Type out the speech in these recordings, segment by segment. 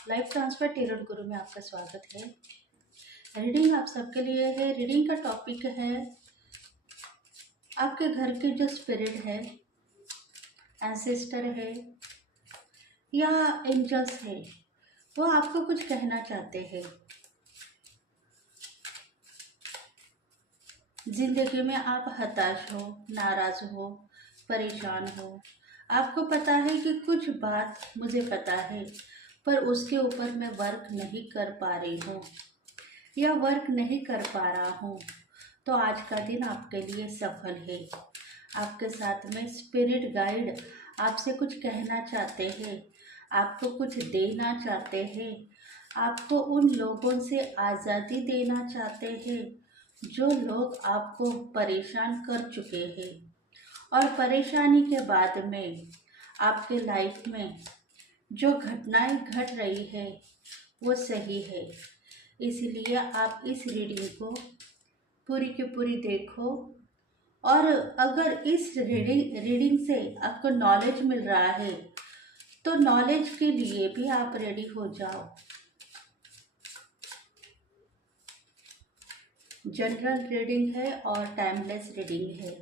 Life transfer terror गुरु में आपका स्वागत है। रीडिंग आप सबके लिए है। रीडिंग का टॉपिक है आपके घर के जो स्पिरिट है, एंसेस्टर है या एंजल्स है, वो आपको कुछ कहना चाहते हैं। जिंदगी में आप हताश हो, नाराज हो, परेशान हो। आपको पता है कि कुछ बात मुझे पता है, पर उसके ऊपर मैं वर्क नहीं कर पा रही हूँ या वर्क नहीं कर पा रहा हूँ। तो आज का दिन आपके लिए सफल है। आपके साथ में स्पिरिट गाइड आपसे कुछ कहना चाहते हैं, आपको कुछ देना चाहते हैं, आपको उन लोगों से आज़ादी देना चाहते हैं जो लोग आपको परेशान कर चुके हैं और परेशानी के बाद में आपके लाइफ में जो घटनाएं घट रही है वो सही है। इसलिए आप इस रीडिंग को पूरी की पूरी देखो और अगर इस रीडिंग से आपको नॉलेज मिल रहा है तो नॉलेज के लिए भी आप रेडी हो जाओ। जनरल रीडिंग है और टाइमलेस रीडिंग है।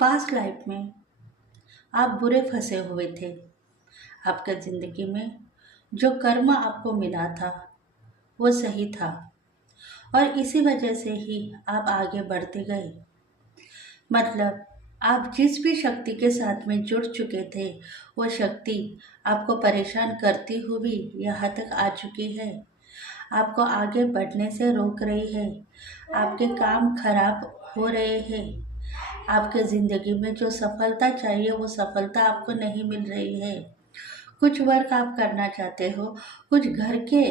पास्ट लाइफ में आप बुरे फंसे हुए थे। आपका ज़िंदगी में जो कर्म आपको मिला था वो सही था और इसी वजह से ही आप आगे बढ़ते गए। मतलब आप जिस भी शक्ति के साथ में जुड़ चुके थे वो शक्ति आपको परेशान करती हुई यहाँ तक आ चुकी है। आपको आगे बढ़ने से रोक रही है। आपके काम खराब हो रहे हैं। आपके ज़िंदगी में जो सफलता चाहिए वो सफलता आपको नहीं मिल रही है। कुछ वर्क आप करना चाहते हो, कुछ घर के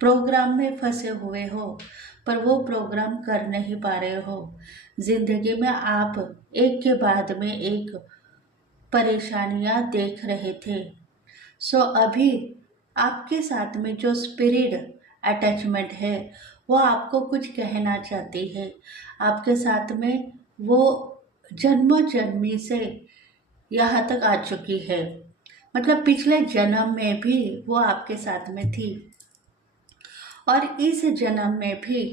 प्रोग्राम में फंसे हुए हो, पर वो प्रोग्राम कर नहीं पा रहे हो। ज़िंदगी में आप एक के बाद में एक परेशानियां देख रहे थे। सो अभी आपके साथ में जो स्पिरिट अटैचमेंट है वो आपको कुछ कहना चाहती है। आपके साथ में वो जन्मों जन्मी से यहाँ तक आ चुकी है। मतलब पिछले जन्म में भी वो आपके साथ में थी और इस जन्म में भी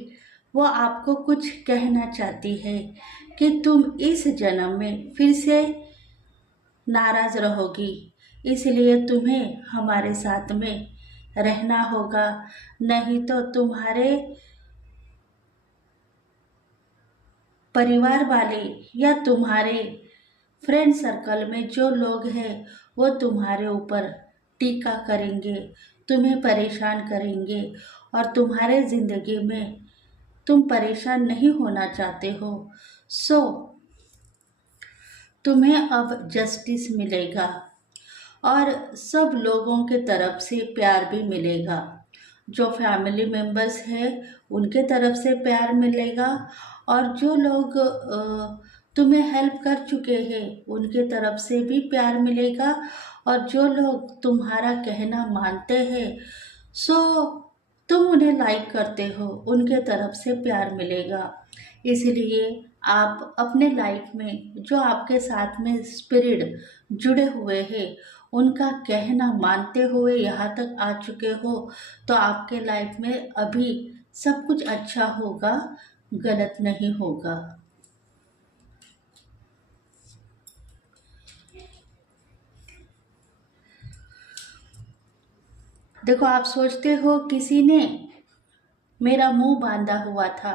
वो आपको कुछ कहना चाहती है कि तुम इस जन्म में फिर से नाराज रहोगी, इसलिए तुम्हें हमारे साथ में रहना होगा, नहीं तो तुम्हारे परिवार वाले या तुम्हारे फ्रेंड सर्कल में जो लोग हैं वो तुम्हारे ऊपर टीका करेंगे, तुम्हें परेशान करेंगे और तुम्हारे ज़िंदगी में तुम परेशान नहीं होना चाहते हो। सो तुम्हें अब जस्टिस मिलेगा और सब लोगों के तरफ से प्यार भी मिलेगा। जो फैमिली मेम्बर्स हैं उनके तरफ से प्यार मिलेगा और जो लोग तुम्हें हेल्प कर चुके हैं उनके तरफ से भी प्यार मिलेगा और जो लोग तुम्हारा कहना मानते हैं सो तुम उन्हें लाइक करते हो, उनके तरफ से प्यार मिलेगा। इसलिए आप अपने लाइफ में जो आपके साथ में स्पिरिट जुड़े हुए हैं, उनका कहना मानते हुए यहाँ तक आ चुके हो, तो आपके लाइफ में अभी सब कुछ अच्छा होगा, गलत नहीं होगा। देखो, आप सोचते हो किसी ने मेरा मुंह बांधा हुआ था।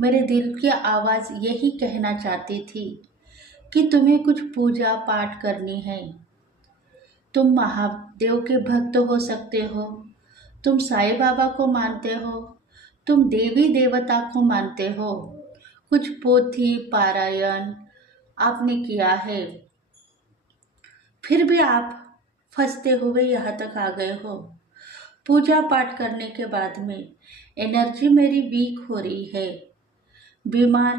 मेरे दिल की आवाज़ यही कहना चाहती थी कि तुम्हें कुछ पूजा पाठ करनी है। तुम महादेव के भक्त हो सकते हो, तुम साईं बाबा को मानते हो, तुम देवी देवता को मानते हो, कुछ पोथी पारायण आपने किया है, फिर भी आप फंसते हुए यहाँ तक आ गए हो। पूजा पाठ करने के बाद में एनर्जी मेरी वीक हो रही है, बीमार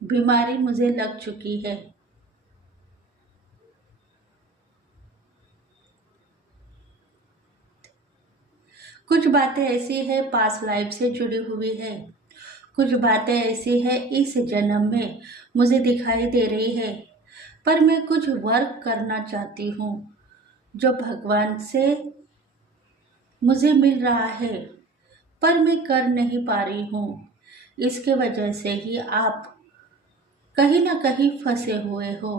बीमारी मुझे लग चुकी है। कुछ बातें ऐसी है पास्ट लाइफ से जुड़ी हुई है, कुछ बातें ऐसी है इस जन्म में मुझे दिखाई दे रही है, पर मैं कुछ वर्क करना चाहती हूँ जो भगवान से मुझे मिल रहा है, पर मैं कर नहीं पा रही हूँ। इसके वजह से ही आप कहीं ना कहीं फंसे हुए हो।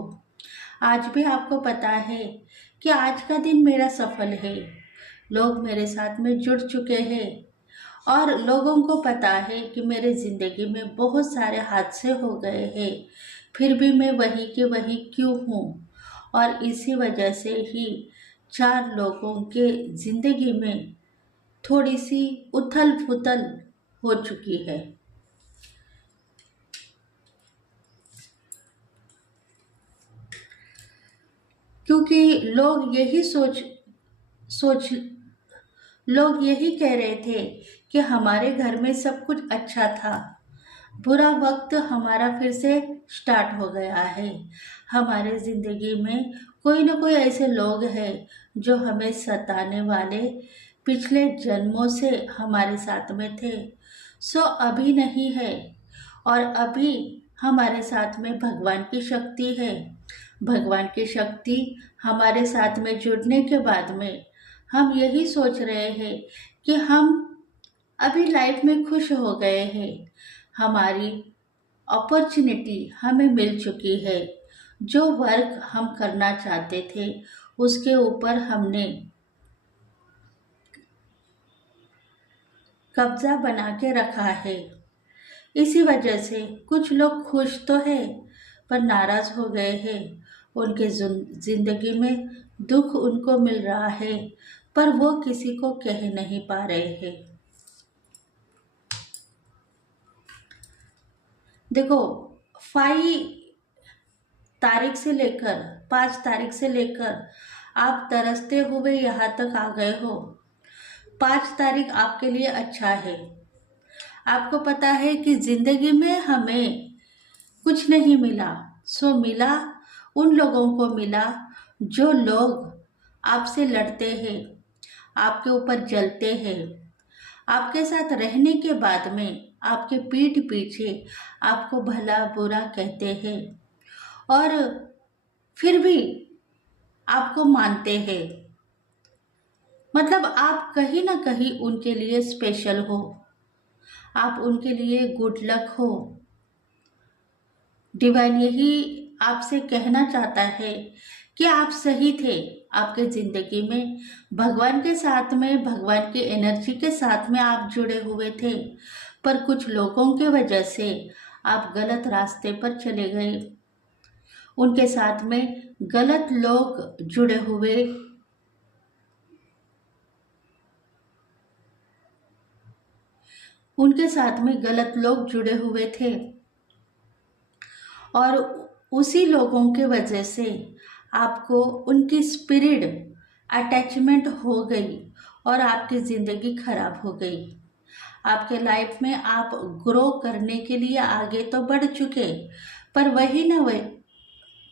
आज भी आपको पता है कि आज का दिन मेरा सफल है, लोग मेरे साथ में जुड़ चुके हैं, और लोगों को पता है कि मेरे ज़िंदगी में बहुत सारे हादसे हो गए हैं, फिर भी मैं वही की वही क्यों हूँ। और इसी वजह से ही चार लोगों के ज़िंदगी में थोड़ी सी उथल पुथल हो चुकी है। क्योंकि सोच लोग यही कह रहे थे कि हमारे घर में सब कुछ अच्छा था, बुरा वक्त हमारा फिर से स्टार्ट हो गया है। हमारे ज़िंदगी में कोई ना कोई ऐसे लोग हैं जो हमें सताने वाले, पिछले जन्मों से हमारे साथ में थे, सो अभी नहीं है। और अभी हमारे साथ में भगवान की शक्ति है। भगवान की शक्ति हमारे साथ में जुड़ने के बाद में हम यही सोच रहे हैं कि हम अभी लाइफ में खुश हो गए हैं, हमारी अपॉर्चुनिटी हमें मिल चुकी है। जो वर्क हम करना चाहते थे उसके ऊपर हमने कब्जा बना के रखा है। इसी वजह से कुछ लोग खुश तो है पर नाराज हो गए हैं। उनके जिंदगी में दुख उनको मिल रहा है, पर वो किसी को कह नहीं पा रहे हैं। देखो, 5 तारीख से लेकर 5 तारीख से लेकर आप तरसते हुए यहाँ तक आ गए हो। 5 तारीख आपके लिए अच्छा है। आपको पता है कि जिंदगी में हमें कुछ नहीं मिला, सो मिला उन लोगों को मिला जो लोग आपसे लड़ते हैं, आपके ऊपर जलते हैं, आपके साथ रहने के बाद में आपके पीठ पीछे आपको भला बुरा कहते हैं, और फिर भी आपको मानते हैं। मतलब आप कहीं ना कहीं उनके लिए स्पेशल हो, आप उनके लिए गुड लक हो। डिवाइन यही आपसे कहना चाहता है कि आप सही थे। आपके ज़िंदगी में भगवान के साथ में, भगवान की एनर्जी के साथ में आप जुड़े हुए थे, पर कुछ लोगों के वजह से आप गलत रास्ते पर चले गए। उनके साथ में गलत लोग जुड़े हुए, उनके साथ में गलत लोग जुड़े हुए थे, और उसी लोगों के वजह से आपको उनकी स्पिरिट अटैचमेंट हो गई और आपकी ज़िंदगी खराब हो गई। आपके लाइफ में आप ग्रो करने के लिए आगे तो बढ़ चुके, पर वही ना वही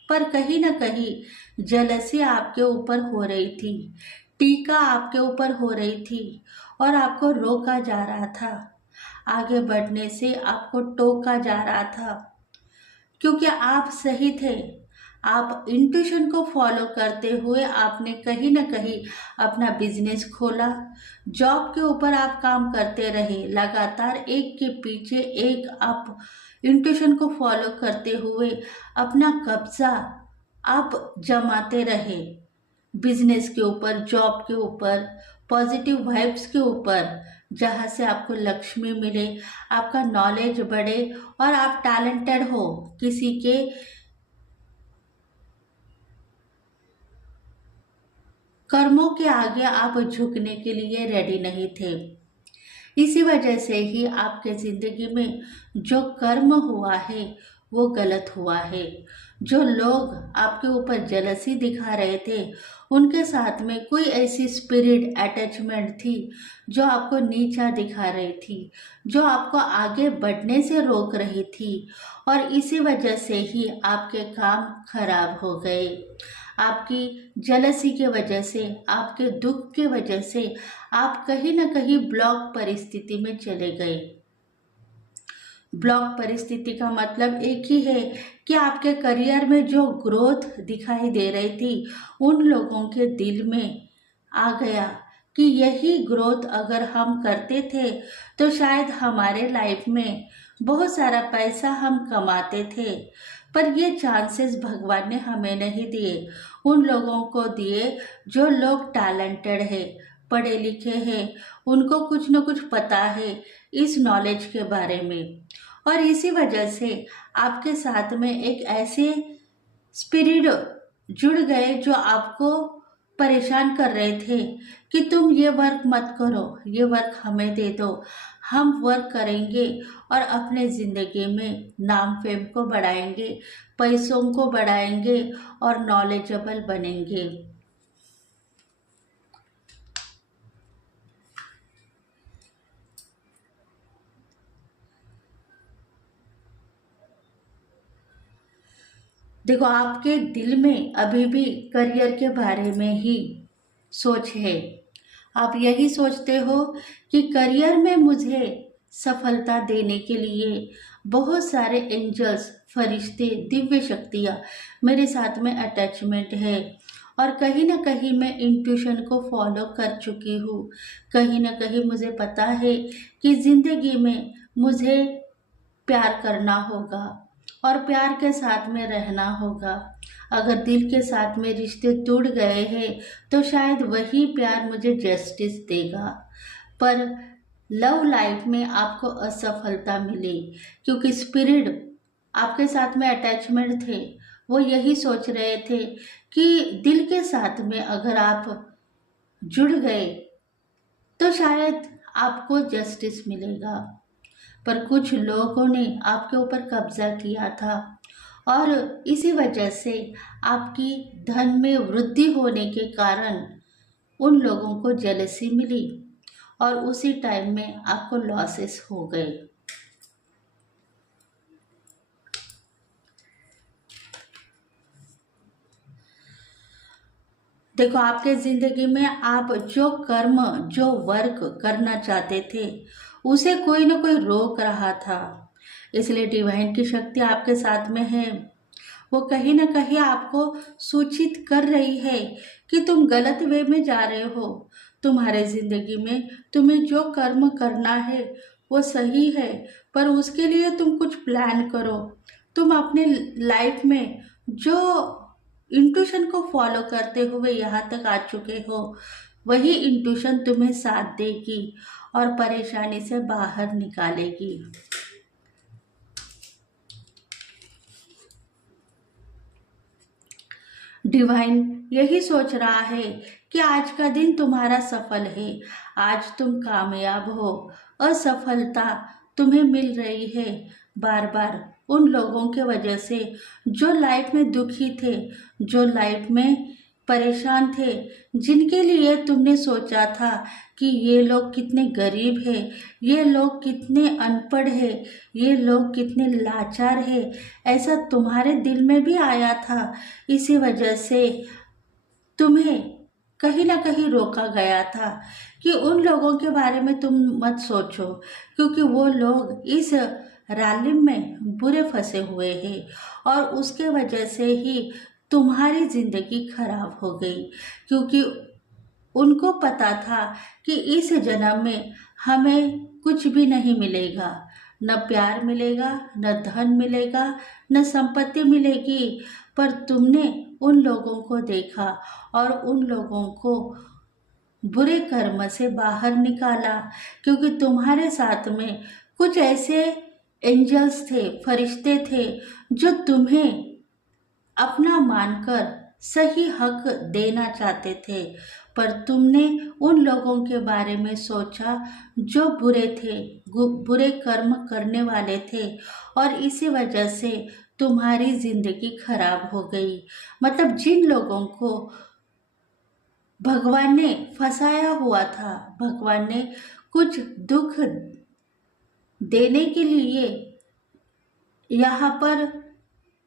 पर कहीं ना कहीं जलसी आपके ऊपर हो रही थी, टीका आपके ऊपर हो रही थी, और आपको रोका जा रहा था, आगे बढ़ने से आपको टोका जा रहा था, क्योंकि आप सही थे। आप इंट्यूशन को फॉलो करते हुए आपने कहीं ना कहीं अपना बिजनेस खोला। जॉब के ऊपर आप काम करते रहे, लगातार एक के पीछे एक आप इंट्यूशन को फॉलो करते हुए अपना कब्जा आप जमाते रहे, बिजनेस के ऊपर, जॉब के ऊपर, पॉजिटिव वाइब्स के ऊपर, जहाँ से आपको लक्ष्मी मिले, आपका नॉलेज बढ़े और आप टैलेंटेड हो। किसी के कर्मों के आगे आप झुकने के लिए रेडी नहीं थे। इसी वजह से ही आपके जिंदगी में जो कर्म हुआ है वो गलत हुआ है। जो लोग आपके ऊपर जलसी दिखा रहे थे, उनके साथ में कोई ऐसी स्पिरिट अटैचमेंट थी जो आपको नीचा दिखा रही थी, जो आपको आगे बढ़ने से रोक रही थी, और इसी वजह से ही आपके काम खराब हो गए। आपकी जलसी के वजह से, आपके दुख के वजह से आप कहीं ना कहीं ब्लॉक परिस्थिति में चले गए। ब्लॉक परिस्थिति का मतलब एक ही है कि आपके करियर में जो ग्रोथ दिखाई दे रही थी, उन लोगों के दिल में आ गया कि यही ग्रोथ अगर हम करते थे तो शायद हमारे लाइफ में बहुत सारा पैसा हम कमाते थे। पर ये चांसेस भगवान ने हमें नहीं दिए, उन लोगों को दिए जो लोग टैलेंटेड है, पढ़े लिखे हैं, उनको कुछ न कुछ पता है इस नॉलेज के बारे में। और इसी वजह से आपके साथ में एक ऐसे स्पिरिट जुड़ गए जो आपको परेशान कर रहे थे कि तुम ये वर्क मत करो, ये वर्क हमें दे दो, हम वर्क करेंगे और अपने ज़िंदगी में नाम फेम को बढ़ाएंगे, पैसों को बढ़ाएंगे और नॉलेजेबल बनेंगे। देखो, आपके दिल में अभी भी करियर के बारे में ही सोच है। आप यही सोचते हो कि करियर में मुझे सफलता देने के लिए बहुत सारे एंजल्स, फरिश्ते, दिव्य शक्तियाँ मेरे साथ में अटैचमेंट है, और कहीं ना कहीं मैं इंट्यूशन को फॉलो कर चुकी हूँ। कहीं ना कहीं मुझे पता है कि ज़िंदगी में मुझे प्यार करना होगा और प्यार के साथ में रहना होगा। अगर दिल के साथ में रिश्ते टूट गए हैं तो शायद वही प्यार मुझे जस्टिस देगा। पर लव लाइफ में आपको असफलता मिली क्योंकि स्पिरिट आपके साथ में अटैचमेंट थे। वो यही सोच रहे थे कि दिल के साथ में अगर आप जुड़ गए तो शायद आपको जस्टिस मिलेगा। पर कुछ लोगों ने आपके ऊपर कब्जा किया था और इसी वजह से आपकी धन में वृद्धि होने के कारण उन लोगों को जेलसी मिली और उसी टाइम में आपको लॉसेस हो गए। देखो, आपके ज़िंदगी में आप जो कर्म, जो वर्क करना चाहते थे, उसे कोई ना कोई रोक रहा था। इसलिए डिवाइन की शक्ति आपके साथ में है। वो कहीं ना कहीं आपको सूचित कर रही है कि तुम गलत वे में जा रहे हो। तुम्हारे ज़िंदगी में तुम्हें जो कर्म करना है वो सही है, पर उसके लिए तुम कुछ प्लान करो। तुम अपने लाइफ में जो इंट्यूशन को फॉलो करते हुए यहाँ तक आ चुके हो, वही इंट्यूशन तुम्हें साथ देगी और परेशानी से बाहर निकालेगी। डिवाइन यही सोच रहा है कि आज का दिन तुम्हारा सफल है, आज तुम कामयाब हो। असफलता तुम्हें मिल रही है बार बार उन लोगों के वजह से जो लाइफ में दुखी थे, जो लाइफ में परेशान थे, जिनके लिए तुमने सोचा था कि ये लोग कितने गरीब हैं, ये लोग कितने अनपढ़ हैं, ये लोग कितने लाचार हैं, ऐसा तुम्हारे दिल में भी आया था। इसी वजह से तुम्हें कहीं ना कहीं रोका गया था कि उन लोगों के बारे में तुम मत सोचो, क्योंकि वो लोग इस रैली में बुरे फंसे हुए हैं और उसके वजह से ही तुम्हारी जिंदगी खराब हो गई। क्योंकि उनको पता था कि इस जन्म में हमें कुछ भी नहीं मिलेगा, न प्यार मिलेगा, न धन मिलेगा, न संपत्ति मिलेगी। पर तुमने उन लोगों को देखा और उन लोगों को बुरे कर्म से बाहर निकाला, क्योंकि तुम्हारे साथ में कुछ ऐसे एंजल्स थे, फरिश्ते थे, जो तुम्हें अपना मानकर सही हक देना चाहते थे। पर तुमने उन लोगों के बारे में सोचा जो बुरे थे, बुरे कर्म करने वाले थे, और इसी वजह से तुम्हारी जिंदगी खराब हो गई। मतलब जिन लोगों को भगवान ने फंसाया हुआ था, भगवान ने कुछ दुख देने के लिए यहाँ पर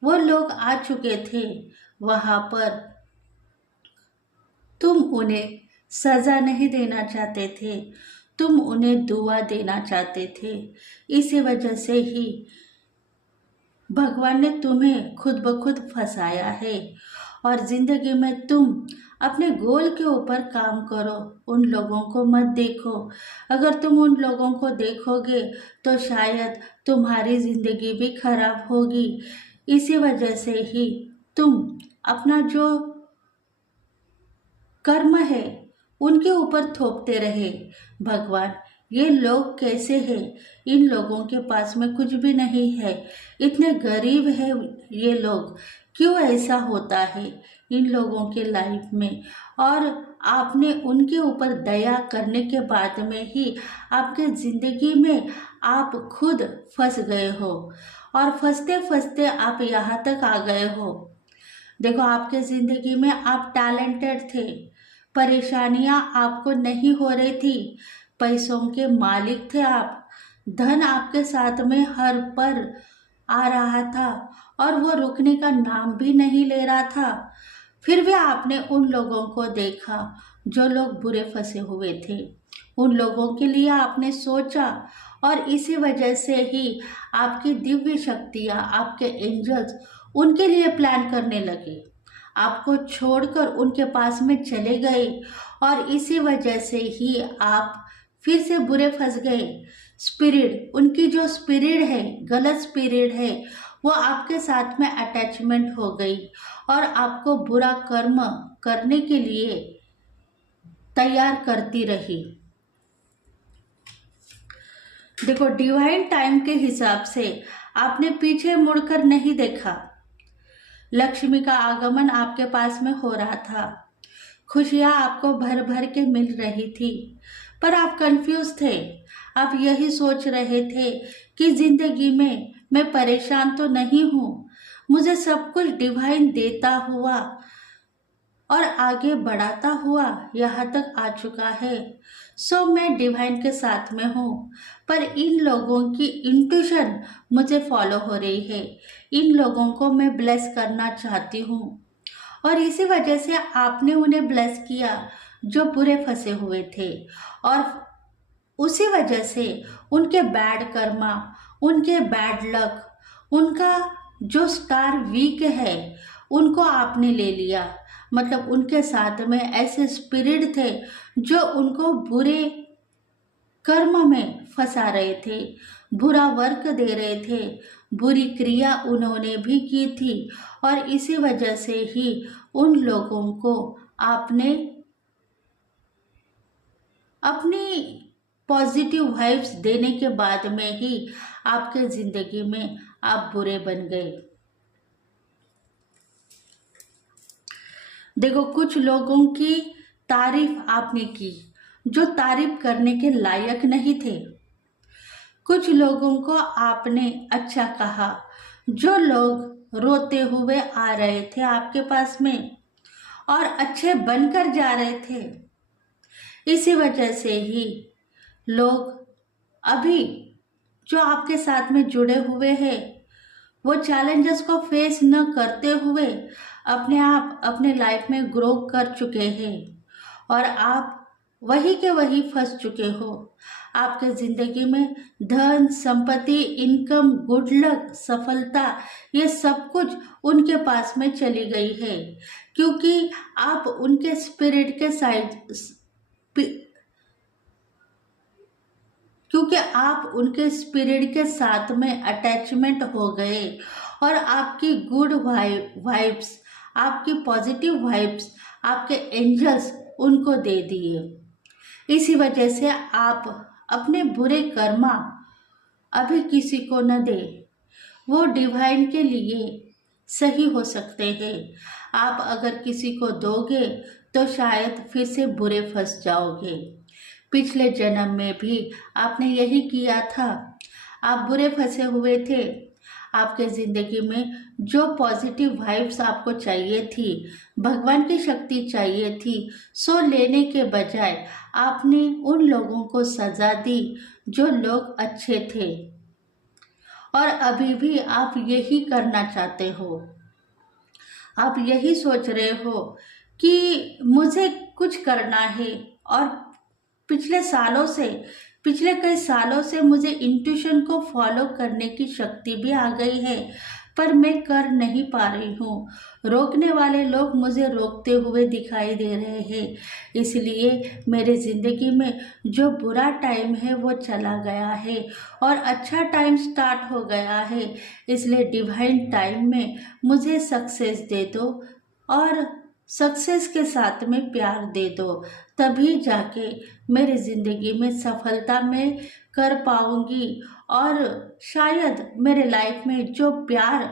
वो लोग आ चुके थे, वहां पर तुम उन्हें सजा नहीं देना चाहते थे, तुम उन्हें दुआ देना चाहते थे। इसी वजह से ही भगवान ने तुम्हें खुद ब खुद फंसाया है। और जिंदगी में तुम अपने गोल के ऊपर काम करो, उन लोगों को मत देखो। अगर तुम उन लोगों को देखोगे तो शायद तुम्हारी जिंदगी भी खराब होगी। इसी वजह से ही तुम अपना जो कर्म है उनके ऊपर थोपते रहे। भगवान, ये लोग कैसे हैं? इन लोगों के पास में कुछ भी नहीं है, इतने गरीब है ये लोग, क्यों ऐसा होता है इन लोगों के लाइफ में? और आपने उनके ऊपर दया करने के बाद में ही आपके जिंदगी में आप खुद फंस गए हो, और फंसते फंसते आप यहाँ तक आ गए हो। देखो, आपके जिंदगी में आप टैलेंटेड थे, परेशानियां आपको नहीं हो रही थी, पैसों के मालिक थे आप, धन आपके साथ में हर पर आ रहा था और वो रुकने का नाम भी नहीं ले रहा था। फिर भी आपने उन लोगों को देखा जो लोग बुरे फंसे हुए थे, उन लोगों के लिए आपने सोचा, और इसी वजह से ही आपकी दिव्य शक्तियाँ, आपके एंजल्स उनके लिए प्लान करने लगे, आपको छोड़कर उनके पास में चले गए, और इसी वजह से ही आप फिर से बुरे फंस गए। स्पिरिट, उनकी जो स्पिरिट है, गलत स्पिरिट है, वो आपके साथ में अटैचमेंट हो गई और आपको बुरा कर्म करने के लिए तैयार करती रही। देखो, डिवाइन टाइम के हिसाब से आपने पीछे मुड़कर नहीं देखा। लक्ष्मी का आगमन आपके पास में हो रहा था, खुशियां आपको भर भर के मिल रही थी, पर आप कंफ्यूज थे। आप यही सोच रहे थे कि जिंदगी में मैं परेशान तो नहीं हूँ, मुझे सब कुछ डिवाइन देता हुआ और आगे बढ़ाता हुआ यहाँ तक आ चुका है, सो मैं डिवाइन के साथ में हूँ। पर इन लोगों की इंट्यूशन मुझे फॉलो हो रही है, इन लोगों को मैं ब्लेस करना चाहती हूँ, और इसी वजह से आपने उन्हें ब्लेस किया जो बुरे फंसे हुए थे। और उसी वजह से उनके बैड कर्मा, उनके बैड लक, उनका जो स्टार वीक है, उनको आपने ले लिया। मतलब उनके साथ में ऐसे स्पिरिट थे जो उनको बुरे कर्म में फंसा रहे थे, बुरा वर्क दे रहे थे, बुरी क्रिया उन्होंने भी की थी, और इसी वजह से ही उन लोगों को आपने अपनी पॉजिटिव वाइब्स देने के बाद में ही आपके जिंदगी में आप बुरे बन गए। देखो, कुछ लोगों की तारीफ आपने की जो तारीफ करने के लायक नहीं थे, कुछ लोगों को आपने अच्छा कहा जो लोग रोते हुए आ रहे थे आपके पास में और अच्छे बनकर जा रहे थे। इसी वजह से ही लोग अभी जो आपके साथ में जुड़े हुए हैं, वो चैलेंजेस को फेस न करते हुए अपने आप अपने लाइफ में ग्रो कर चुके हैं, और आप वही के वही फंस चुके हो। आपके ज़िंदगी में धन, संपत्ति, इनकम, गुड लक, सफलता, ये सब कुछ उनके पास में चली गई है, क्योंकि आप उनके स्पिरिट के साइड क्योंकि आप उनके स्पिरिट के साथ में अटैचमेंट हो गए और आपकी गुड वाइब्स, आपकी पॉजिटिव वाइब्स, आपके एंजल्स उनको दे दिए। इसी वजह से आप अपने बुरे कर्मा अभी किसी को न दे, वो डिवाइन के लिए सही हो सकते हैं। आप अगर किसी को दोगे तो शायद फिर से बुरे फंस जाओगे। पिछले जन्म में भी आपने यही किया था, आप बुरे फंसे हुए थे। आपके ज़िंदगी में जो पॉजिटिव वाइब्स आपको चाहिए थी, भगवान की शक्ति चाहिए थी, सो लेने के बजाय आपने उन लोगों को सजा दी जो लोग अच्छे थे, और अभी भी आप यही करना चाहते हो। आप यही सोच रहे हो कि मुझे कुछ करना है, और पिछले कई सालों से मुझे इंट्यूशन को फॉलो करने की शक्ति भी आ गई है, पर मैं कर नहीं पा रही हूँ। रोकने वाले लोग मुझे रोकते हुए दिखाई दे रहे हैं, इसलिए मेरे ज़िंदगी में जो बुरा टाइम है वो चला गया है और अच्छा टाइम स्टार्ट हो गया है। इसलिए डिवाइन टाइम में मुझे सक्सेस दे दो, और सक्सेस के साथ में प्यार दे दो, तभी जाके मेरी ज़िंदगी में सफलता मैं कर पाऊंगी। और शायद मेरे लाइफ में जो प्यार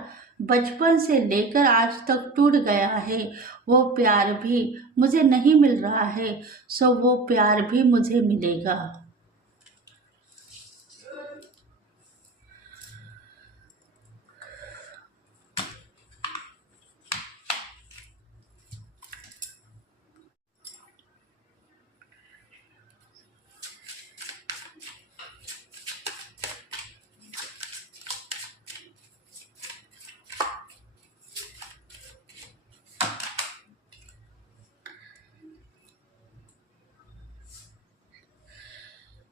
बचपन से लेकर आज तक टूट गया है, वो प्यार भी मुझे नहीं मिल रहा है, सो वो प्यार भी मुझे मिलेगा।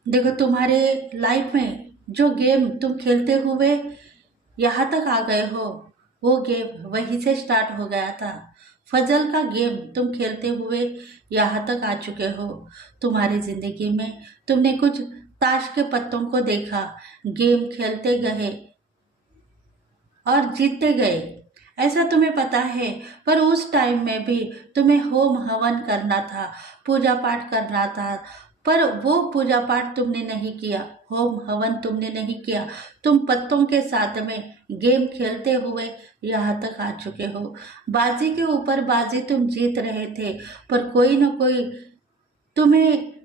देखो, तुम्हारे लाइफ में जो गेम तुम खेलते हुए यहाँ तक आ गए हो, वो गेम वहीं से स्टार्ट हो गया था। फजल का गेम तुम खेलते हुए यहाँ तक आ चुके हो। तुम्हारी ज़िंदगी में तुमने कुछ ताश के पत्तों को देखा, गेम खेलते गए और जीतते गए, ऐसा तुम्हें पता है। पर उस टाइम में भी तुम्हें होम हवन करना था, पूजा पाठ करना था, पर वो पूजा पाठ तुमने नहीं किया, होम हवन तुमने नहीं किया। तुम पत्तों के साथ में गेम खेलते हुए यहाँ तक आ चुके हो। बाजी के ऊपर बाजी तुम जीत रहे थे, पर कोई न कोई तुम्हें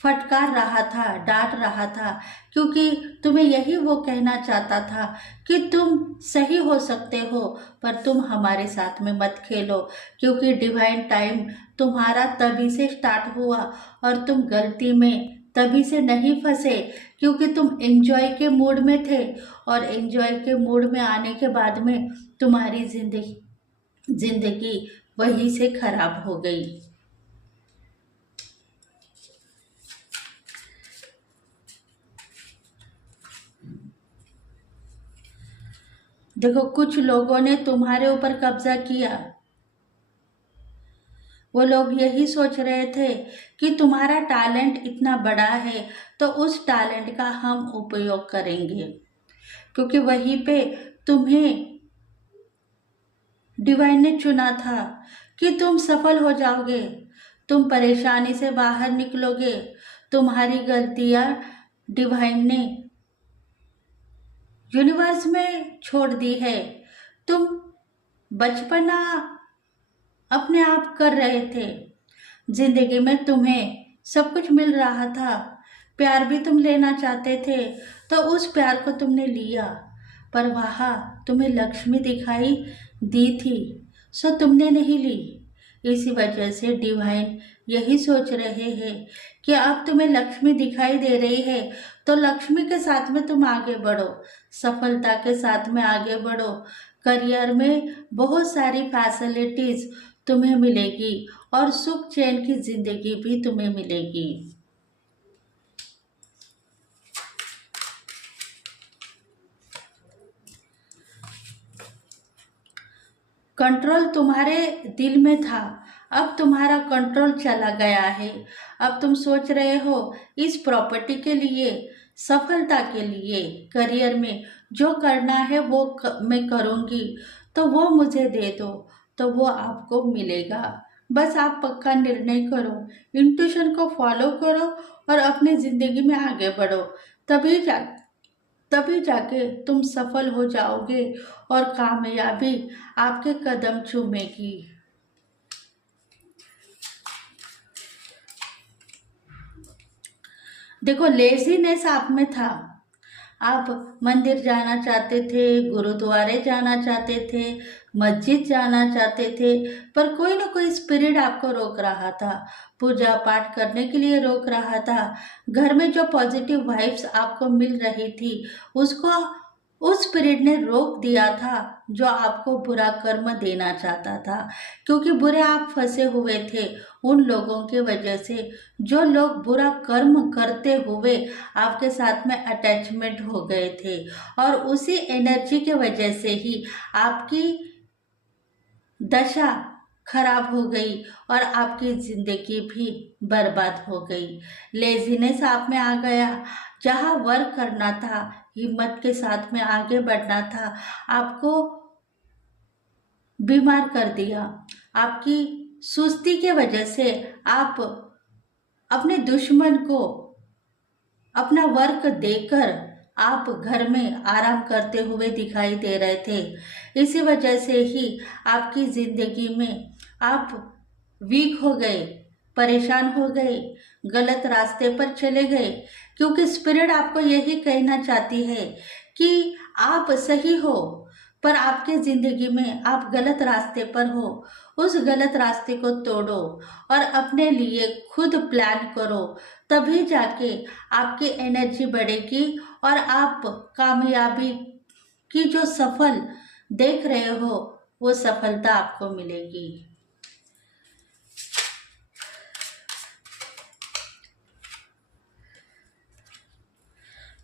फटकार रहा था, डांट रहा था, क्योंकि तुम्हें यही वो कहना चाहता था कि तुम सही हो सकते हो, पर तुम हमारे साथ में मत खेलो, क्योंकि डिवाइन टाइम तुम्हारा तभी से स्टार्ट हुआ और तुम गलती में तभी से नहीं फंसे, क्योंकि तुम एंजॉय के मूड में थे, और एंजॉय के मूड में आने के बाद में तुम्हारी जिंदगी वहीं से खराब हो गई। देखो, कुछ लोगों ने तुम्हारे ऊपर कब्जा किया। वो लोग यही सोच रहे थे कि तुम्हारा टैलेंट इतना बड़ा है, तो उस टैलेंट का हम उपयोग करेंगे, क्योंकि वहीं पे तुम्हें डिवाइन ने चुना था कि तुम सफल हो जाओगे, तुम परेशानी से बाहर निकलोगे। तुम्हारी गलतियां डिवाइन ने यूनिवर्स में छोड़ दी है। तुम बचपना अपने आप कर रहे थे, जिंदगी में तुम्हें सब कुछ मिल रहा था, प्यार भी तुम लेना चाहते थे, तो उस प्यार को तुमने लिया, पर वहाँ तुम्हें लक्ष्मी दिखाई दी थी, सो तुमने नहीं ली। इसी वजह से डिवाइन यही सोच रहे हैं कि अब तुम्हें लक्ष्मी दिखाई दे रही है, तो लक्ष्मी के साथ में तुम आगे बढ़ो, सफलता के साथ में आगे बढ़ो। करियर में बहुत सारी फैसिलिटीज तुम्हें मिलेगी, और सुख चैन की जिंदगी भी तुम्हें मिलेगी। कंट्रोल तुम्हारे दिल में था, अब तुम्हारा कंट्रोल चला गया है। अब तुम सोच रहे हो इस प्रॉपर्टी के लिए, सफलता के लिए, करियर में जो करना है वो मैं करूँगी, तो वो मुझे दे दो, तो वो आपको मिलेगा। बस आप पक्का निर्णय करो, इंट्यूशन को फॉलो करो और अपनी ज़िंदगी में आगे बढ़ो। तभी जा तभी जाके तुम सफल हो जाओगे और कामयाबी आपके कदम चूमेगी। देखो, लेजीनेस आप में था। आप मंदिर जाना चाहते थे, गुरुद्वारे जाना चाहते थे, मस्जिद जाना चाहते थे, पर कोई ना कोई स्पिरिट आपको रोक रहा था, पूजा पाठ करने के लिए रोक रहा था। घर में जो पॉजिटिव वाइब्स आपको मिल रही थी उसको उस स्पिरिट ने रोक दिया था, जो आपको बुरा कर्म देना चाहता था। क्योंकि बुरे आप फंसे हुए थे उन लोगों की वजह से, जो लोग बुरा कर्म करते हुए आपके साथ में अटैचमेंट हो गए थे, और उसी एनर्जी के वजह से ही आपकी दशा खराब हो गई और आपकी जिंदगी भी बर्बाद हो गई। लेजीनेस आप में आ गया। जहाँ वर्क करना था, हिम्मत के साथ में आगे बढ़ना था, आपको बीमार कर दिया। आपकी सुस्ती के वजह से आप अपने दुश्मन को अपना वर्क देकर आप घर में आराम करते हुए दिखाई दे रहे थे। इसी वजह से ही आपकी जिंदगी में आप वीक हो गए, परेशान हो गए, गलत रास्ते पर चले गए। क्योंकि स्पिरिट आपको यही कहना चाहती है कि आप सही हो, पर आपके जिंदगी में आप गलत रास्ते पर हो। उस गलत रास्ते को तोड़ो और अपने लिए खुद प्लान करो, तभी जाके आपकी एनर्जी बढ़ेगी और आप कामयाबी की जो सफल देख रहे हो वो सफलता आपको मिलेगी।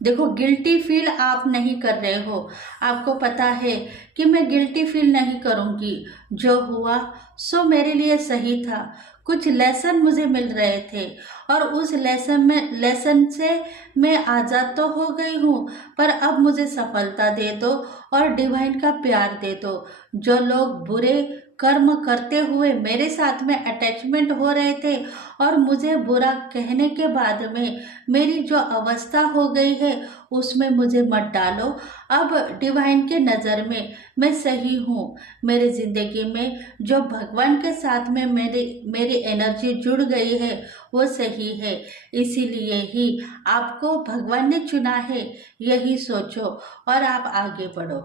देखो, गिल्टी फील आप नहीं कर रहे हो। आपको पता है कि मैं गिल्टी फील नहीं करूँगी, जो हुआ सो मेरे लिए सही था। कुछ लेसन मुझे मिल रहे थे और उस लेसन से मैं आज़ाद तो हो गई हूँ, पर अब मुझे सफलता दे दो और डिवाइन का प्यार दे दो। जो लोग बुरे कर्म करते हुए मेरे साथ में अटैचमेंट हो रहे थे और मुझे बुरा कहने के बाद में मेरी जो अवस्था हो गई है उसमें मुझे मत डालो। अब डिवाइन के नज़र में मैं सही हूँ। मेरी ज़िंदगी में जो भगवान के साथ में मेरी एनर्जी जुड़ गई है वो सही है। इसीलिए ही आपको भगवान ने चुना है, यही सोचो और आप आगे बढ़ो।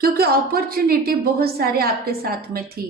क्योंकि अपॉर्चुनिटी बहुत सारे आपके साथ में थी।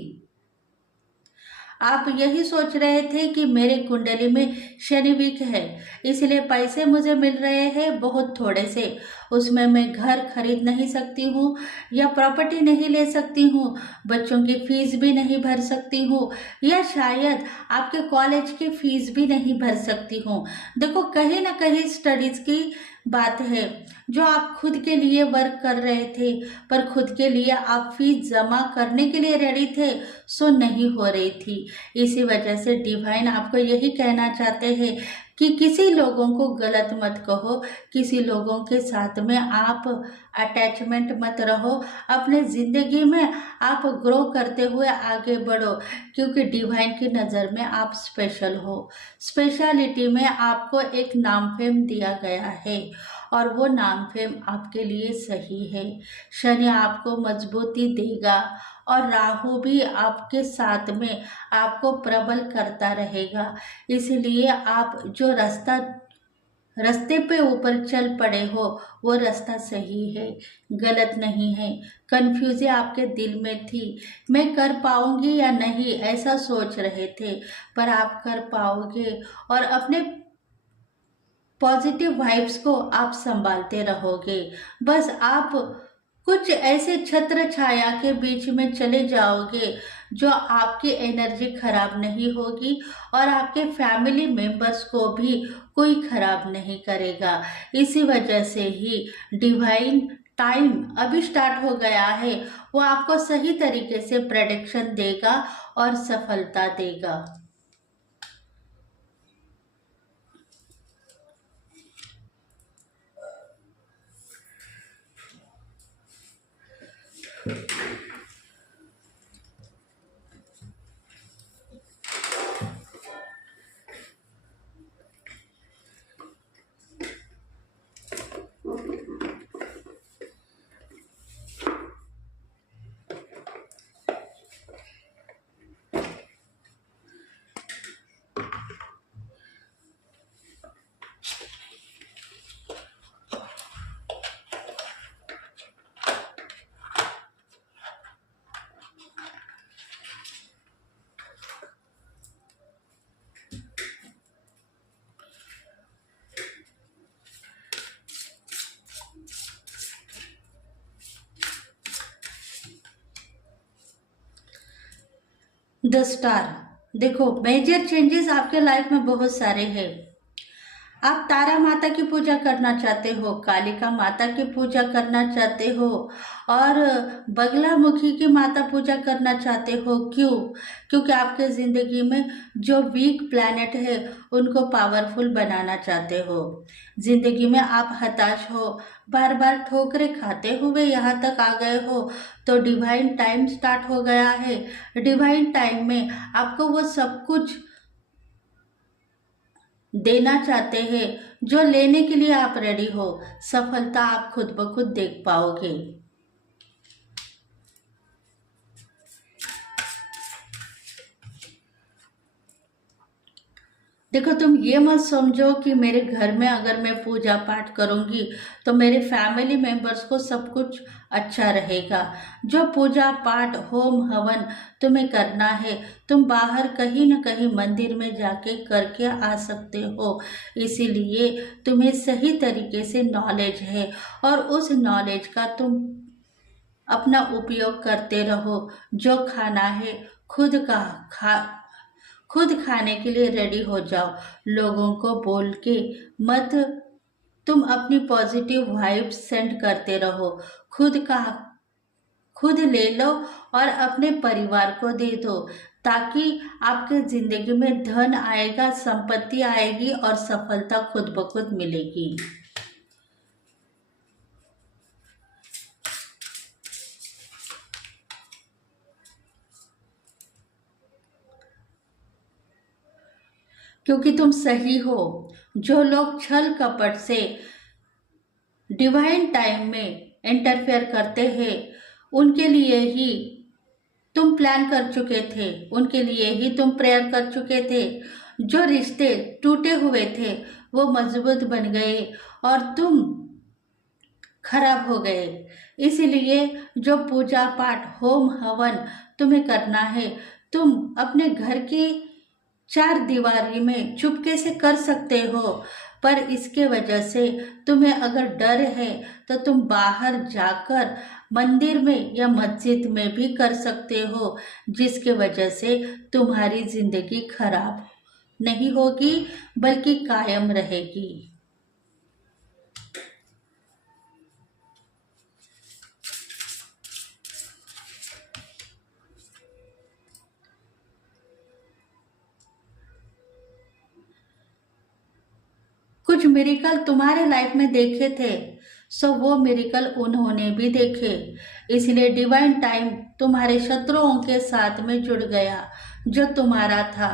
आप यही सोच रहे थे कि मेरे कुंडली में शनि वीक है, इसलिए पैसे मुझे मिल रहे हैं बहुत थोड़े से, उसमें मैं घर खरीद नहीं सकती हूँ या प्रॉपर्टी नहीं ले सकती हूँ, बच्चों की फीस भी नहीं भर सकती हूँ, या शायद आपके कॉलेज की फीस भी नहीं भर सकती हूँ। देखो, कहीं ना कहीं स्टडीज़ की बात है। जो आप खुद के लिए वर्क कर रहे थे, पर खुद के लिए आप फीस जमा करने के लिए रेडी थे, सो नहीं हो रही थी। इसी वजह से डिवाइन आपको यही कहना चाहते हैं कि किसी लोगों को गलत मत कहो, किसी लोगों के साथ में आप अटैचमेंट मत रहो। अपने ज़िंदगी में आप ग्रो करते हुए आगे बढ़ो, क्योंकि डिवाइन की नज़र में आप स्पेशल हो। स्पेशलिटी में आपको एक नाम फेम दिया गया है और वो नाम फेम आपके लिए सही है। शनि आपको मजबूती देगा और राहु भी आपके साथ में आपको प्रबल करता रहेगा। इसलिए आप जो रास्ते पे ऊपर चल पड़े हो वो रास्ता सही है, गलत नहीं है। कन्फ्यूज़न आपके दिल में थी, मैं कर पाऊंगी या नहीं, ऐसा सोच रहे थे, पर आप कर पाओगे और अपने पॉजिटिव वाइब्स को आप संभालते रहोगे। बस आप कुछ ऐसे छत्र छाया के बीच में चले जाओगे जो आपकी एनर्जी खराब नहीं होगी और आपके फैमिली मेंबर्स को भी कोई खराब नहीं करेगा। इसी वजह से ही डिवाइन टाइम अभी स्टार्ट हो गया है, वो आपको सही तरीके से प्रेडिक्शन देगा और सफलता देगा। The star. देखो, मेजर चेंजेस आपके लाइफ में बहुत सारे हैं। आप तारा माता की पूजा करना चाहते हो, कालिका माता की पूजा करना चाहते हो और बगलामुखी की माता पूजा करना चाहते हो। क्यों? क्योंकि आपके ज़िंदगी में जो वीक प्लैनेट है उनको पावरफुल बनाना चाहते हो। ज़िंदगी में आप हताश हो, बार बार ठोकरें खाते हुए यहाँ तक आ गए हो, तो डिवाइन टाइम स्टार्ट हो गया है। डिवाइन टाइम में आपको वो सब कुछ देना चाहते हैं जो लेने के लिए आप रेडी हो। सफलता आप खुद ब खुद देख पाओगे। देखो, तुम ये मत समझो कि मेरे घर में अगर मैं पूजा पाठ करूंगी तो मेरे फैमिली मेंबर्स को सब कुछ अच्छा रहेगा। जो पूजा पाठ होम हवन तुम्हें करना है, तुम बाहर कहीं ना कहीं मंदिर में जाके करके आ सकते हो। इसीलिए तुम्हें सही तरीके से नॉलेज है और उस नॉलेज का तुम अपना उपयोग करते रहो। जो खाना है खुद खाने के लिए रेडी हो जाओ। लोगों को बोल के मत, तुम अपनी पॉजिटिव वाइब्स सेंड करते रहो। खुद ले लो और अपने परिवार को दे दो, ताकि आपके जिंदगी में धन आएगा, संपत्ति आएगी और सफलता खुद ब खुद मिलेगी। क्योंकि तुम सही हो। जो लोग छल कपट से डिवाइन टाइम में इंटरफेयर करते हैं, उनके लिए ही तुम प्लान कर चुके थे, उनके लिए ही तुम प्रेयर कर चुके थे। जो रिश्ते टूटे हुए थे वो मजबूत बन गए और तुम खराब हो गए। इसीलिए जो पूजा पाठ होम हवन तुम्हें करना है, तुम अपने घर की चार दीवारी में चुपके से कर सकते हो। पर इसके वजह से तुम्हें अगर डर है तो तुम बाहर जाकर मंदिर में या मस्जिद में भी कर सकते हो, जिसके वजह से तुम्हारी जिंदगी खराब नहीं होगी बल्कि कायम रहेगी। कुछ मिरेकल तुम्हारे लाइफ में देखे थे, सो वो मिरेकल उन्होंने भी देखे। इसलिए डिवाइन टाइम तुम्हारे शत्रुओं के साथ में जुड़ गया। जो तुम्हारा था,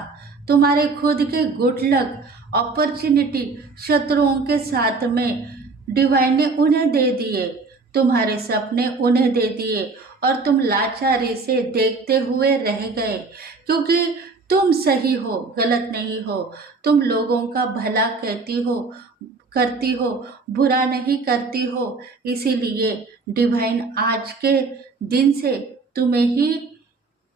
तुम्हारे खुद के गुड लक अपॉर्चुनिटी शत्रुओं के साथ में डिवाइन ने उन्हें दे दिए। तुम्हारे सपने उन्हें दे दिए और तुम लाचारी से देखते हुए रह गए। क्योंकि तुम सही हो, गलत नहीं हो। तुम लोगों का भला करती हो, बुरा नहीं करती हो। इसीलिए डिवाइन आज के दिन से तुम्हें ही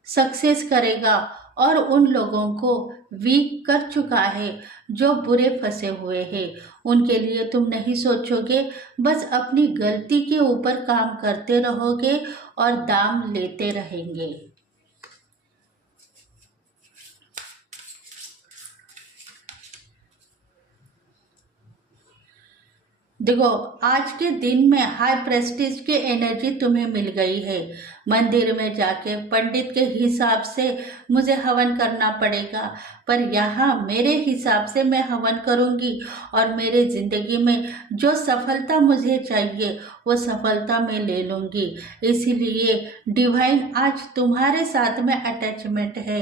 सक्सेस करेगा और उन लोगों को वीक कर चुका है जो बुरे फंसे हुए हैं। उनके लिए तुम नहीं सोचोगे, बस अपनी गलती के ऊपर काम करते रहोगे और दाम लेते रहेंगे। देखो, आज के दिन में हाई प्रेस्टीज की एनर्जी तुम्हें मिल गई है। मंदिर में जाके पंडित के हिसाब से मुझे हवन करना पड़ेगा, पर यहाँ मेरे हिसाब से मैं हवन करूँगी और मेरे ज़िंदगी में जो सफलता मुझे चाहिए वो सफलता मैं ले लूँगी। इसीलिए डिवाइन आज तुम्हारे साथ में अटैचमेंट है।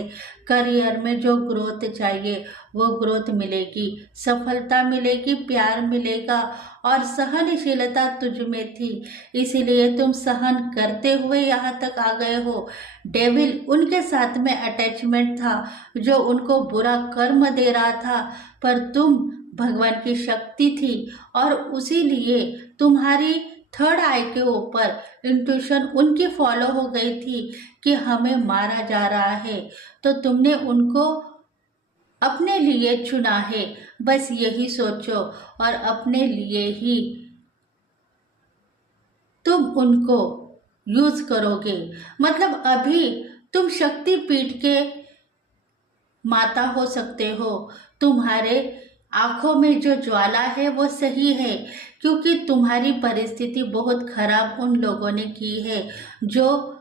करियर में जो ग्रोथ चाहिए वो ग्रोथ मिलेगी, सफलता मिलेगी, प्यार मिलेगा और सहनशीलता तुझ में थी, इसीलिए तुम सहन करते हुए यहाँ तक आ गए हो। डेविल उनके साथ में अटैचमेंट था जो उनको बुरा कर्म दे रहा था, पर तुम भगवान की शक्ति थी और उसी लिए तुम्हारी थर्ड आई के ऊपर इंट्यूशन उनकी फॉलो हो गई थी कि हमें मारा जा रहा है, तो तुमने उनको अपने लिए चुना है। बस यही सोचो और अपने लिए ही तुम उनको यूज करोगे। मतलब अभी तुम शक्ति पीठ के माता हो सकते हो। तुम्हारे आंखों में जो ज्वाला है वो सही है, क्योंकि तुम्हारी परिस्थिति बहुत खराब उन लोगों ने की है जो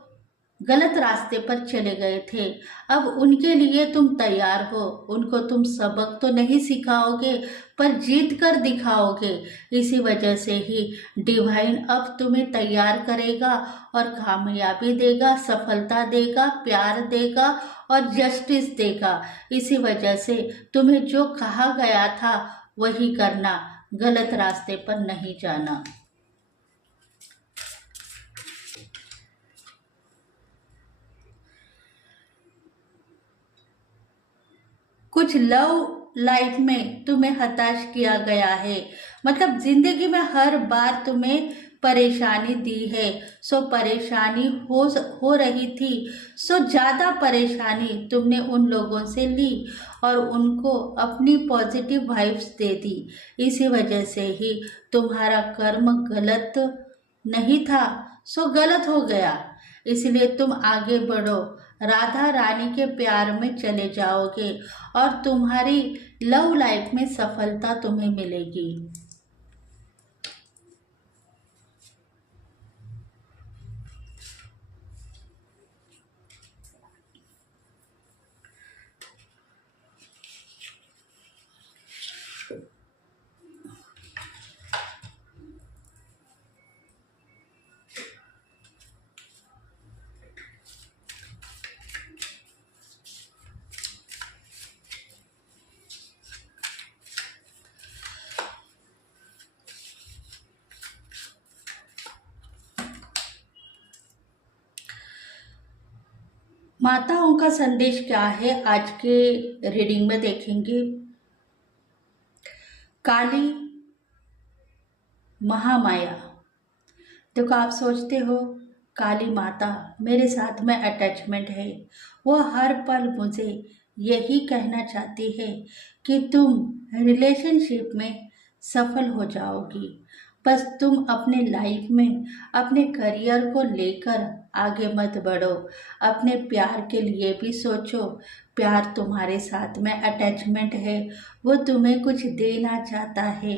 गलत रास्ते पर चले गए थे। अब उनके लिए तुम तैयार हो। उनको तुम सबक तो नहीं सिखाओगे, पर जीत कर दिखाओगे। इसी वजह से ही डिवाइन अब तुम्हें तैयार करेगा और कामयाबी देगा, सफलता देगा, प्यार देगा और जस्टिस देगा। इसी वजह से तुम्हें जो कहा गया था वही करना, गलत रास्ते पर नहीं जाना। कुछ लव लाइफ में तुम्हें हताश किया गया है। मतलब जिंदगी में हर बार तुम्हें परेशानी दी है। सो परेशानी हो रही थी, सो ज़्यादा परेशानी तुमने उन लोगों से ली और उनको अपनी पॉजिटिव वाइब्स दे दी। इसी वजह से ही तुम्हारा कर्म गलत नहीं था, सो गलत हो गया। इसलिए तुम आगे बढ़ो, राधा रानी के प्यार में चले जाओगे और तुम्हारी लव लाइफ में सफलता तुम्हें मिलेगी। माताओं का संदेश क्या है आज के रीडिंग में देखेंगे। काली महामाया। देखो, आप सोचते हो काली माता मेरे साथ में अटैचमेंट है। वो हर पल मुझे यही कहना चाहती है कि तुम रिलेशनशिप में सफल हो जाओगी। बस तुम अपने लाइफ में अपने करियर को लेकर आगे मत बढ़ो। अपने प्यार के लिए भी सोचो। प्यार तुम्हारे साथ में अटैचमेंट है, वो तुम्हें कुछ देना चाहता है।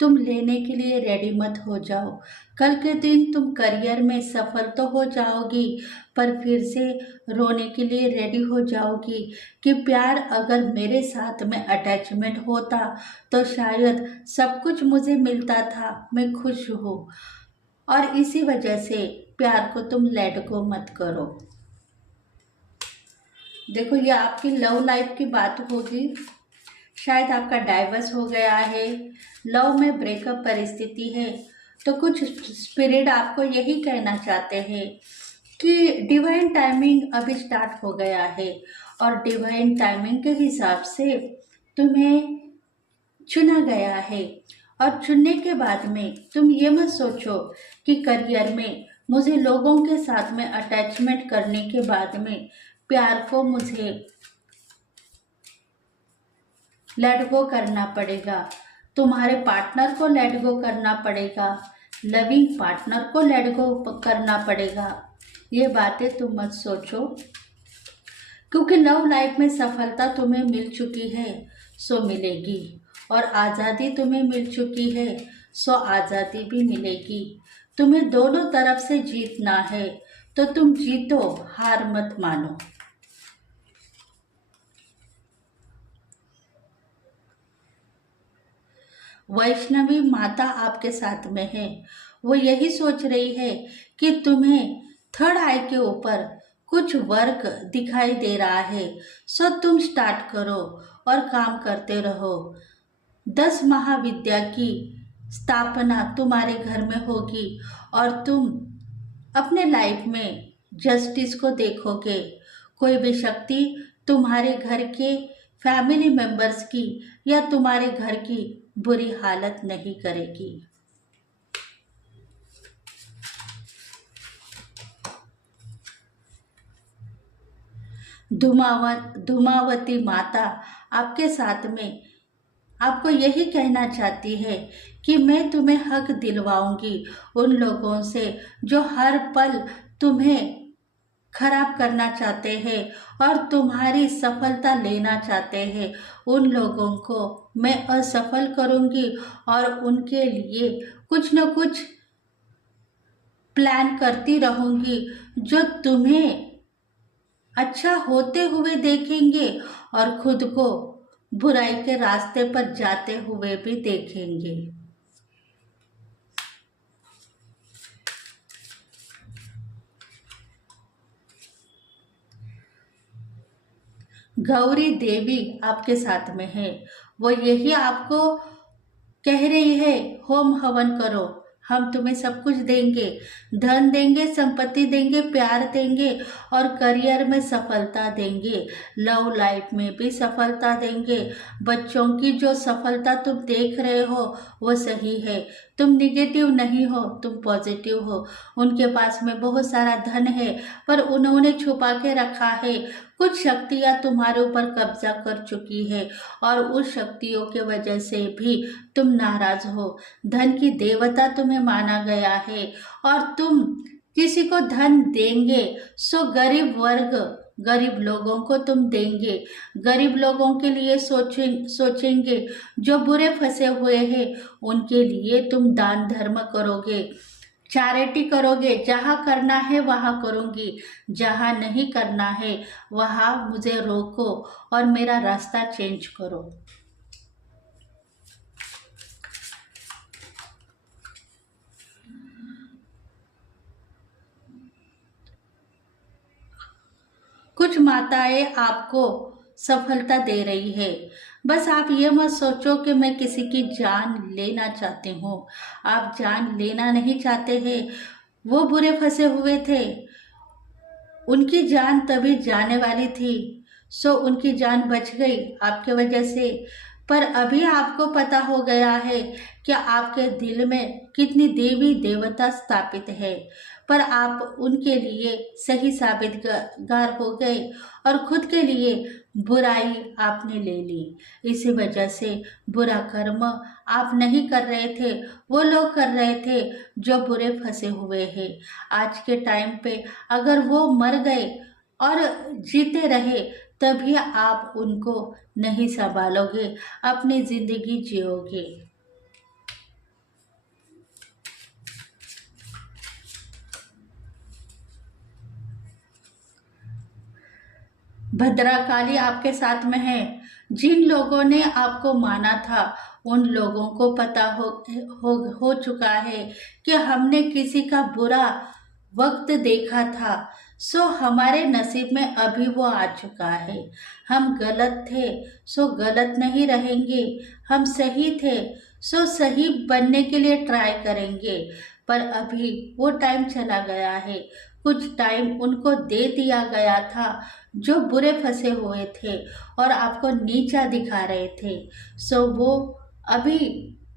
तुम लेने के लिए रेडी मत हो जाओ। कल के दिन तुम करियर में सफल तो हो जाओगी, पर फिर से रोने के लिए रेडी हो जाओगी कि प्यार अगर मेरे साथ में अटैचमेंट होता तो शायद सब कुछ मुझे मिलता था, मैं खुश हूँ। और इसी वजह से प्यार को तुम लेट गो मत करो। देखो, ये आपकी लव लाइफ की बात होगी। शायद आपका डाइवर्स हो गया है, लव में ब्रेकअप परिस्थिति है, तो कुछ स्पिरिट आपको यही कहना चाहते हैं कि डिवाइन टाइमिंग अभी स्टार्ट हो गया है और डिवाइन टाइमिंग के हिसाब से तुम्हें चुना गया है। और चुनने के बाद में तुम ये मत सोचो कि करियर में मुझे लोगों के साथ में अटैचमेंट करने के बाद में प्यार को मुझे लेट गो करना पड़ेगा, तुम्हारे पार्टनर को लेट गो करना पड़ेगा, लविंग पार्टनर को लेट गो करना पड़ेगा। ये बातें तुम मत सोचो, क्योंकि लव लाइफ में सफलता तुम्हें मिल चुकी है सो मिलेगी, और आज़ादी तुम्हें मिल चुकी है सो आज़ादी भी मिलेगी। तुम्हें दोनों तरफ से जीतना है तो तुम जीतो, हार मत मानो। वैष्णवी माता आपके साथ में है, वो यही सोच रही है कि तुम्हें थर्ड आई के ऊपर कुछ वर्क दिखाई दे रहा है, सो तुम स्टार्ट करो और काम करते रहो। 10 महाविद्या की स्थापना तुम्हारे घर में होगी और तुम अपने लाइफ में जस्टिस को देखोगे। कोई भी शक्ति तुम्हारे घर के फैमिली मेंबर्स की या तुम्हारे घर की बुरी हालत नहीं करेगी। धूमावती माता आपके साथ में आपको यही कहना चाहती है कि मैं तुम्हें हक दिलवाऊंगी उन लोगों से जो हर पल तुम्हें खराब करना चाहते हैं और तुम्हारी सफलता लेना चाहते हैं। उन लोगों को मैं असफल करूंगी और उनके लिए कुछ न कुछ प्लान करती रहूंगी जो तुम्हें अच्छा होते हुए देखेंगे और खुद को बुराई के रास्ते पर जाते हुए भी देखेंगे। गौरी देवी आपके साथ में है, वो यही आपको कह रही है होम हवन करो, हम तुम्हें सब कुछ देंगे, धन देंगे, संपत्ति देंगे, प्यार देंगे और करियर में सफलता देंगे, लव लाइफ में भी सफलता देंगे। बच्चों की जो सफलता तुम देख रहे हो वो सही है, तुम निगेटिव नहीं हो, तुम पॉजिटिव हो। उनके पास में बहुत सारा धन है पर उन्होंने छुपा के रखा है। कुछ शक्तियाँ तुम्हारे ऊपर कब्जा कर चुकी है और उस शक्तियों के वजह से भी तुम नाराज हो। धन की देवता तुम्हें माना गया है और तुम किसी को धन देंगे सो गरीब वर्ग, गरीब लोगों को तुम देंगे। गरीब लोगों के लिए सोचेंगे, जो बुरे फंसे हुए हैं उनके लिए तुम दान धर्म करोगे, चैरिटी करोगे। जहाँ करना है वहाँ करूँगी, जहाँ नहीं करना है वहाँ मुझे रोको और मेरा रास्ता चेंज करो। कुछ माताएं आपको सफलता दे रही है, बस आप ये मत सोचो कि मैं किसी की जान लेना चाहती हूँ। आप जान लेना नहीं चाहते हैं। वो बुरे फंसे हुए थे, उनकी जान तभी जाने वाली थी सो उनकी जान बच गई आपके वजह से। पर अभी आपको पता हो गया है कि आपके दिल में कितनी देवी देवता स्थापित है, पर आप उनके लिए सही साबितगार हो गए और खुद के लिए बुराई आपने ले ली। इसी वजह से बुरा कर्म आप नहीं कर रहे थे, वो लोग कर रहे थे जो बुरे फंसे हुए हैं। आज के टाइम पे अगर वो मर गए और जीते रहे तभी आप उनको नहीं संभालोगे, अपनी जिंदगी जियोगे। भद्राकाली आपके साथ में है। जिन लोगों ने आपको माना था उन लोगों को पता हो चुका है कि हमने किसी का बुरा वक्त देखा था, सो हमारे नसीब में अभी वो आ चुका है। हम गलत थे सो गलत नहीं रहेंगे, हम सही थे सो सही बनने के लिए ट्राई करेंगे। पर अभी वो टाइम चला गया है, कुछ टाइम उनको दे दिया गया था जो बुरे फंसे हुए थे और आपको नीचा दिखा रहे थे। सो वो अभी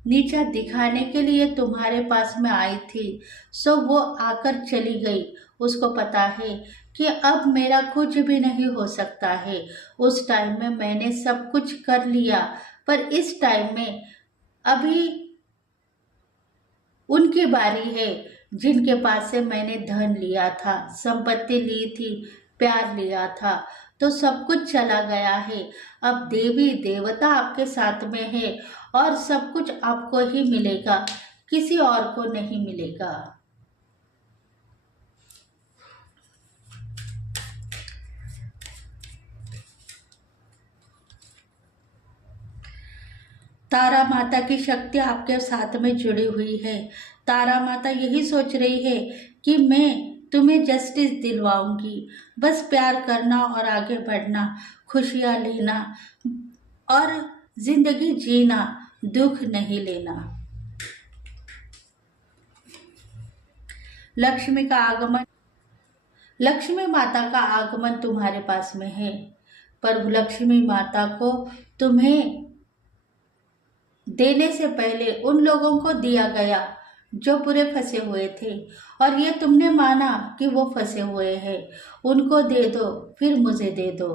नीचा दिखाने के लिए तुम्हारे पास में आई थी, सो वो आकर चली गई। उसको पता है कि अब मेरा कुछ भी नहीं हो सकता है। उस टाइम में मैंने सब कुछ कर लिया, पर इस टाइम में अभी उनकी बारी है जिनके पास से मैंने धन लिया था, संपत्ति ली थी, प्यार लिया था, तो सब कुछ चला गया है। अब देवी देवता आपके साथ में है और सब कुछ आपको ही मिलेगा, किसी और को नहीं मिलेगा। तारा माता की शक्ति आपके साथ में जुड़ी हुई है। तारा माता यही सोच रही है कि मैं तुम्हें जस्टिस दिलवाऊंगी। बस प्यार करना और आगे बढ़ना, खुशियां लेना और जिंदगी जीना, दुख नहीं लेना। लक्ष्मी का आगमन, लक्ष्मी माता का आगमन तुम्हारे पास में है, पर लक्ष्मी माता को तुम्हें देने से पहले उन लोगों को दिया गया जो पूरे फंसे हुए थे, और ये तुमने माना कि वो फंसे हुए हैं, उनको दे दो फिर मुझे दे दो।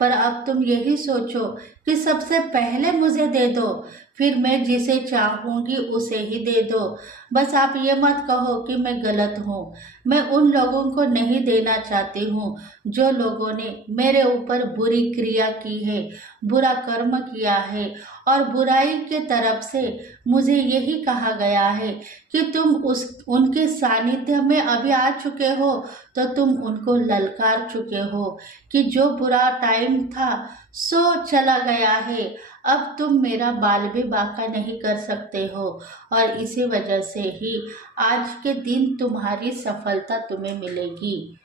पर अब तुम यही सोचो कि सबसे पहले मुझे दे दो, फिर मैं जिसे चाहूंगी उसे ही दे दो। बस आप ये मत कहो कि मैं गलत हूँ। मैं उन लोगों को नहीं देना चाहती हूँ जो लोगों ने मेरे ऊपर बुरी क्रिया की है, बुरा कर्म किया है, और बुराई के तरफ से मुझे यही कहा गया है कि तुम उनके सानिध्य में अभी आ चुके हो, तो तुम उनको ललकार चुके हो कि जो बुरा टाइम था सो चला गया है, अब तुम मेरा बाल भी बांका नहीं कर सकते हो, और इसी वजह से ही आज के दिन तुम्हारी सफलता तुम्हें मिलेगी।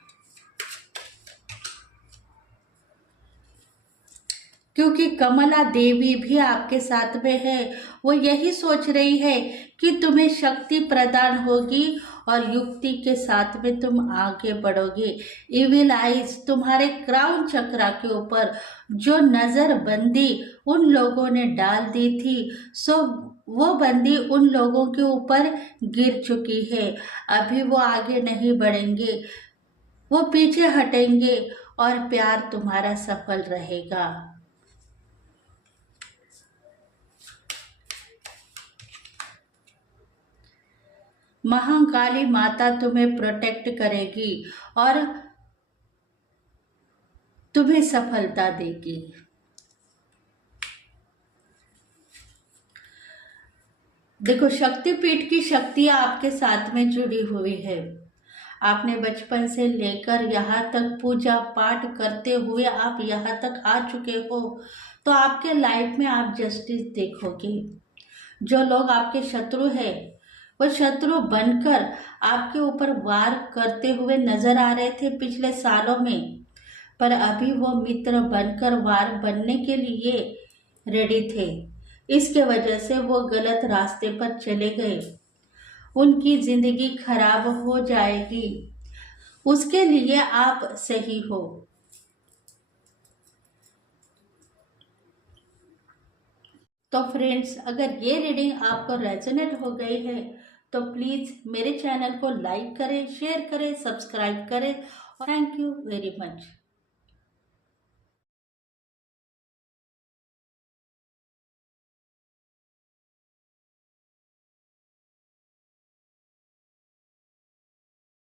क्योंकि कमला देवी भी आपके साथ में है। वो यही सोच रही है कि तुम्हें शक्ति प्रदान होगी और युक्ति के साथ में तुम आगे बढ़ोगे। इविल आइज तुम्हारे क्राउन चक्रा के ऊपर जो नजर बंदी उन लोगों ने डाल दी थी, सो वो बंदी उन लोगों के ऊपर गिर चुकी है। अभी वो आगे नहीं बढ़ेंगे, वो पीछे हटेंगे और प्यार तुम्हारा सफल रहेगा। महाकाली माता तुम्हें प्रोटेक्ट करेगी और तुम्हें सफलता देगी। देखो, शक्तिपीठ की शक्तियां आपके साथ में जुड़ी हुई है। आपने बचपन से लेकर यहाँ तक पूजा पाठ करते हुए आप यहाँ तक आ चुके हो, तो आपके लाइफ में आप जस्टिस देखोगे। जो लोग आपके शत्रु है, वो शत्रु बनकर आपके ऊपर वार करते हुए नजर आ रहे थे पिछले सालों में, पर अभी वो मित्र बनकर वार बनने के लिए रेडी थे। इसके वजह से वो गलत रास्ते पर चले गए, उनकी जिंदगी खराब हो जाएगी। उसके लिए आप सही हो। तो फ्रेंड्स, अगर ये रीडिंग आपको रेजोनेट हो गई है तो प्लीज़ मेरे चैनल को लाइक करें, शेयर करें, सब्सक्राइब करें। Thank you very much.